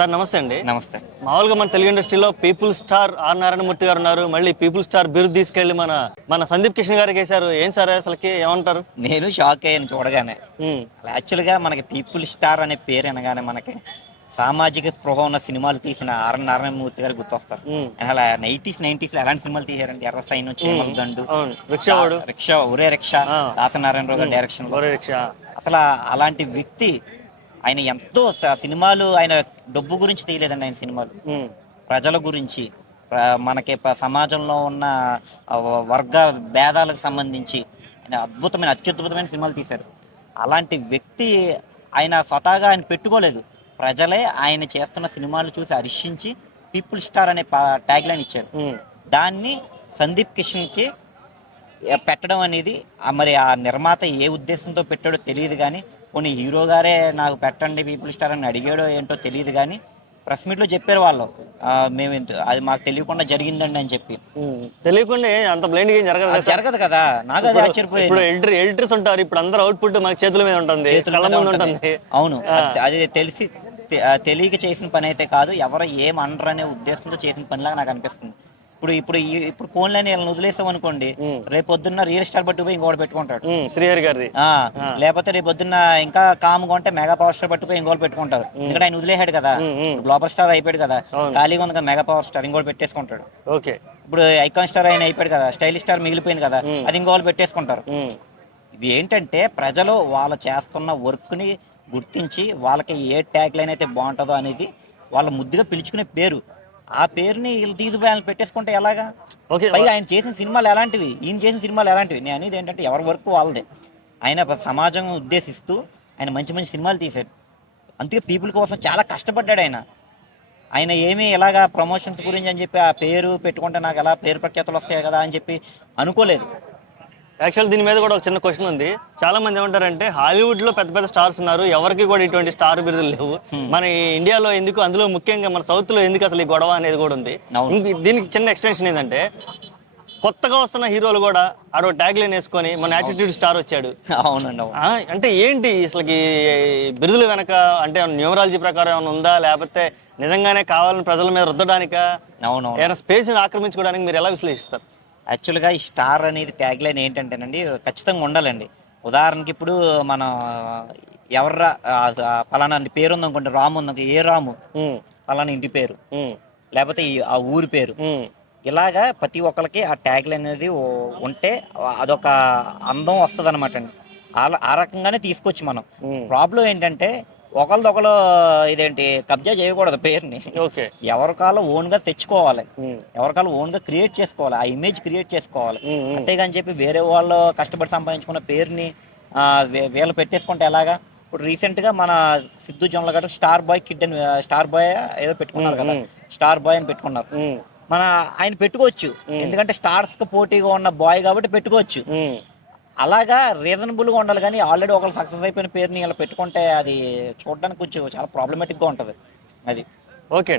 Sir నమస్తే అండి. నమస్తే. మామూలుగా మన తెలుగు ఇండస్ట్రీలో పీపుల్ స్టార్ ఆర్ నారాయణమూర్తి గారు ఉన్నారు. మళ్ళీ పీపుల్ స్టార్ బిరుదు తీసుకెళ్లి మన సందీప్ కిషన్ గారికి వేశారు. ఏం సార్ అసలుకి ఏమంటారు? నేను షాక్ అయ్యాను చూడగానే. ఉమ్, యాక్చువల్గా మనకి పీపుల్ స్టార్ అనే పేరు అనగానే మనకి సామాజిక స్పృహ ఉన్న సినిమాలు తీసిన ఆర్ నారాయణమూర్తి గారు గుర్తొస్తారు. ఉమ్, అలా 90s ఎలాంటి సినిమాలు తీశారండి? ఎర్ర సైన్, చీమల దండు, అవును, రిక్షావాడు, రిక్షా, ఒరే రిక్షా, ఆ, దాసనారాయణరావు గారి డైరెక్షన్. ఒరే రిక్షా. అసలు అలాంటి వ్యక్తి ఆయన ఎంతో సినిమాలు ఆయన డబ్బు గురించి తీయలేదండి. ఆయన సినిమాలు ఉమ్, ప్రజల గురించి, మనకి సమాజంలో ఉన్న వర్గ భేదాలకు సంబంధించి ఆయన అత్యద్భుతమైన సినిమాలు తీశారు. అలాంటి వ్యక్తి ఆయన స్వతహాగా ఆయన పెట్టుకోలేదు. ప్రజలే ఆయన చేస్తున్న సినిమాలు చూసి హర్షించి పీపుల్ స్టార్ అనే ట్యాగ్ లైన్ ఇచ్చారు. ఉమ్, దాన్ని సందీప్ కిషన్కి పెట్టడం అనేది మరి ఆ నిర్మాత ఏ ఉద్దేశంతో పెట్టాడో తెలియదు. కానీ కొన్ని హీరో గారే నాకు పెట్టండి పీపుల్ స్టార్ అని అడిగాడో ఏంటో తెలియదు. కానీ ప్రెస్ మీట్లో చెప్పారు వాళ్ళు, మేము అది మాకు తెలియకుండా జరిగిందండి అని చెప్పి. తెలియకుండా అంత బ్లైండ్ గా ఏం జరగదు కదా సార్? జరగదు కదా, నాకు అది ఆశ్చర్యపోయింది. ఇప్పుడు ఎడిటర్స్ ఉంటారు. ఇప్పుడు అందరూ అవుట్పుట్ మన చేతుల మీద ఉంటుంది, కళ్ళ ముందు ఉంటుంది. అవును, అది తెలియక చేసిన పని అయితే కాదు, ఎవరు ఏమనరు అనే ఉద్దేశంతో చేసిన పనిలాగా నాకు అనిపిస్తుంది. ఇప్పుడు ఫోన్లని వీళ్ళని వదిలేసాం అనుకోండి, రేపు పొద్దున్న రియల్ స్టార్ పట్టుకుపోయి ఇంకోటి పెట్టుకుంటాడు, శ్రీహరి గారిది. లేకపోతే రేపు పొద్దున్న ఇంకా కామ్గా ఉంటే మెగా పవర్ స్టార్ పట్టుకుపోయి ఇంకోటి పెట్టుకుంటారు. ఎందుకంటే ఆయన వదిలేసాడు కదా, గ్లోబల్ స్టార్ అయిపోయాడు కదా, ఖాళీగా ఉంది కదా, మెగా పవర్ స్టార్ ఇంకోటి పెట్టేసుకుంటాడు. ఓకే, ఇప్పుడు ఐకాన్ స్టార్ ఆయన అయిపోయాడు కదా, స్టైలిష్ స్టార్ మిగిలిపోయింది కదా, అది ఇంకోళ్ళు పెట్టేసుకుంటారు. ఇవి ఏంటంటే ప్రజలు వాళ్ళు చేస్తున్న వర్క్ని గుర్తించి వాళ్ళకి ఏ ట్యాగ్ లైన్ అయితే బాగుంటుందో అనేది వాళ్ళ ముద్దుగా పిలుచుకునే పేరు. ఆ పేరుని వీళ్ళు తీసి పెట్టేసుకుంటే ఎలాగా? పైగా ఆయన చేసిన సినిమాలు ఎలాంటివి, ఈయన చేసిన సినిమాలు ఎలాంటివి? నేను అనేది ఏంటంటే ఎవరి వర్క్ వాళ్ళదే. ఆయన సమాజం ఉద్దేశిస్తూ ఆయన మంచి మంచి సినిమాలు తీశాడు. అందుకే పీపుల్ కోసం చాలా కష్టపడ్డాడు ఆయన. ఆయన ఏమీ ఇలాగా ప్రమోషన్స్ గురించి అని చెప్పి ఆ పేరు పెట్టుకుంటే నాకు ఎలా పేరు ప్రఖ్యాతులు వస్తాయి కదా అని చెప్పి అనుకోలేదు. యాక్చువల్ దీని మీద కూడా ఒక చిన్న క్వశ్చన్ ఉంది. చాలా మంది ఏమంటారంటే హాలీవుడ్ లో పెద్ద పెద్ద స్టార్స్ ఉన్నారు, ఎవరికి కూడా ఇటువంటి స్టార్ బిరుదులు లేవు. మన ఇండియాలో ఎందుకు, అందులో ముఖ్యంగా మన సౌత్ లో ఎందుకు అసలు ఈ గొడవ అనేది కూడా ఉంది. దీనికి చిన్న ఎక్స్టెన్షన్ ఏంటంటే కొత్తగా వస్తున్న హీరోలు కూడా ఆడో ట్యాగ్ లైన్ వేసుకొని మన యాటిట్యూడ్ స్టార్ వచ్చాడు. అవునండి. అంటే ఏంటి అసలు బిరుదుల వెనక? అంటే న్యూమరాలజీ ప్రకారం ఏమైనా ఉందా, లేకపోతే నిజంగానే కావాలని ప్రజల మీద రుద్దడానికా, ఏమైనా స్పేస్ ఆక్రమించుకోవడానికి మీరు ఎలా విశ్లేషిస్తారు? యాక్చువల్గా ఈ స్టార్ అనేది ట్యాగ్ లైన్ ఏంటంటేనండి ఖచ్చితంగా ఉండాలండి. ఉదాహరణకి ఇప్పుడు మనం ఎవర్రా పలానా పేరు ఉందనుకోండి, రాము ఉందనుకో, ఏ రాము, పలానా ఇంటి పేరు, లేకపోతే ఆ ఊరి పేరు, ఇలాగా ప్రతి ఒక్కరికి ఆ ట్యాగ్ లైన్ అనేది ఉంటే అదొక అందం వస్తుంది అనమాట అండి. ఆ రకంగానే తీసుకొచ్చి మనం. ప్రాబ్లం ఏంటంటే ఒకరిదొకరు ఇదేంటి కబ్జా చేయకూడదు పేరుని. ఎవరికాలో ఓన్ గా తెచ్చుకోవాలి, ఎవరికాలో ఓన్ గా క్రియేట్ చేసుకోవాలి, ఆ ఇమేజ్ క్రియేట్ చేసుకోవాలి. అంతేగాని చెప్పి వేరే వాళ్ళు కష్టపడి సంపాదించుకున్న పేరుని వీళ్ళు పెట్టేసుకుంటే ఎలాగా? ఇప్పుడు రీసెంట్ గా మన సిద్ధు జొన్నల గట్ట స్టార్ బాయ్ కిడ్ అని, స్టార్ బాయ్ ఏదో పెట్టుకున్నారు కదా, స్టార్ బాయ్ అని పెట్టుకున్నారు. ఆయన పెట్టుకోవచ్చు, ఎందుకంటే స్టార్స్ కి పోటీగా ఉన్న బాయ్ కాబట్టి పెట్టుకోవచ్చు. అలాగా రీజనబుల్గా ఉండాలి. కానీ ఆల్రెడీ ఒకళ్ళు సక్సెస్ అయిపోయిన పేరుని ఇలా పెట్టుకుంటే అది చూడడానికి కొంచెం చాలా ప్రాబ్లమేటిక్గా ఉంటుంది. అది ఓకే.